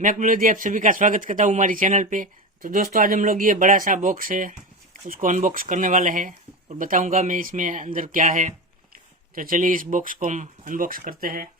मैं अकमल आप सभी का स्वागत करता हूँ हमारी चैनल पे। तो दोस्तों आज हम लोग ये बड़ा सा बॉक्स है उसको अनबॉक्स करने वाले हैं और बताऊंगा मैं इसमें अंदर क्या है। तो चलिए इस बॉक्स को हम अनबॉक्स करते हैं।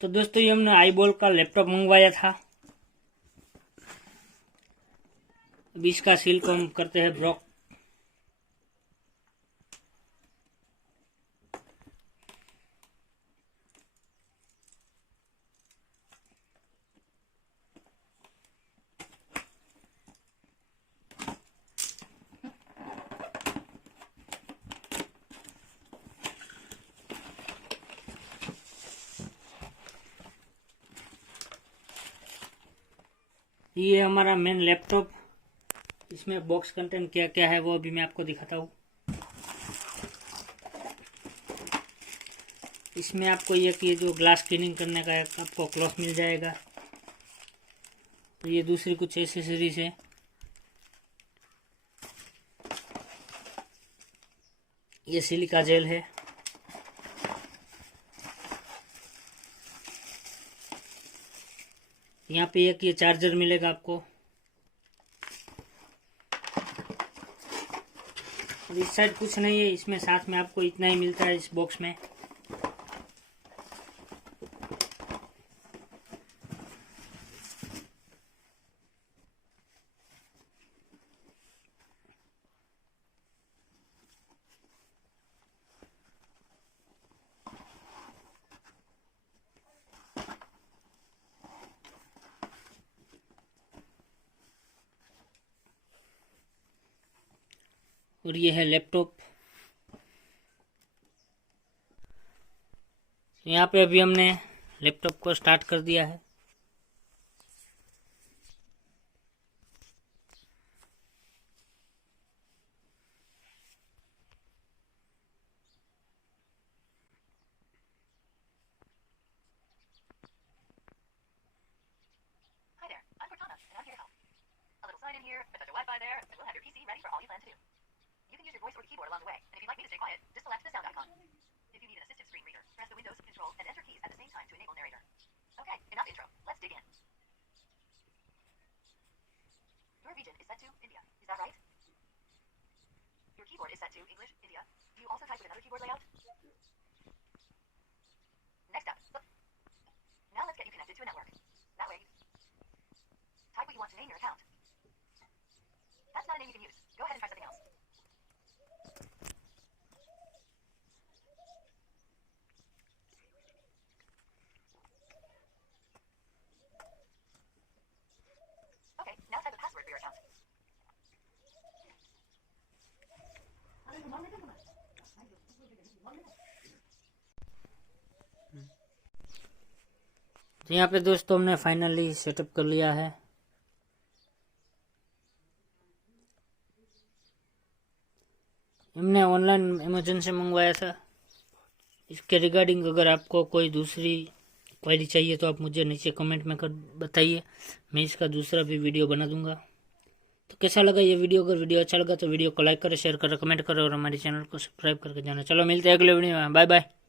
तो दोस्तों ये हमने आईबॉल का लैपटॉप मंगवाया था। अभी इसका सील को हम करते हैं ब्लॉक। ये हमारा मेन लैपटॉप। इसमें बॉक्स कंटेंट क्या क्या है वो अभी मैं आपको दिखाता हूँ। इसमें आपको ये जो ग्लास क्लीनिंग करने का आपको क्लॉथ मिल जाएगा। तो ये दूसरी कुछ एसेसरीज है। ये सिलिका जेल है। यहाँ पे एक ये चार्जर मिलेगा आपको। और इस साइड कुछ नहीं है, इसमें साथ में आपको इतना ही मिलता है इस बॉक्स में। और ये है लैपटॉप। यहाँ पे अभी हमने लैपटॉप को स्टार्ट कर दिया है। Hi there, I'm Cortana, and I'm here to help. A little sign in here, a touch of Wi-Fi there, and we'll have your PC ready for all you plan to do. You can use your voice or keyboard along the way, and if you'd like me to stay quiet, just select the sound icon. If you need an assistive screen reader, press the Windows, Control, and Enter keys at the same time to enable narrator. Okay, enough intro. Let's dig in. Your region is set to India. Is that right? Your keyboard is set to English, India. Do you also type with another keyboard layout? Next up. Now let's get you connected to a network. That way, type what you want to name your account. That's not a name you can use. Go ahead and try something else. Okay, now type a password for your account. तो यहाँ पे दोस्तों हमने finally setup कर लिया है। हमने online Amazon से मंगवाया था। इसके रिगार्डिंग अगर आपको कोई दूसरी क्वेरी चाहिए तो आप मुझे नीचे कमेंट में कर बताइए, मैं इसका दूसरा भी वीडियो बना दूंगा। तो कैसा लगा ये वीडियो? अगर वीडियो अच्छा लगा तो वीडियो को लाइक करें, शेयर करें, कमेंट करें और हमारे चैनल को सब्सक्राइब करके जाना। चलो मिलते हैं अगले वीडियो में। Bye bye.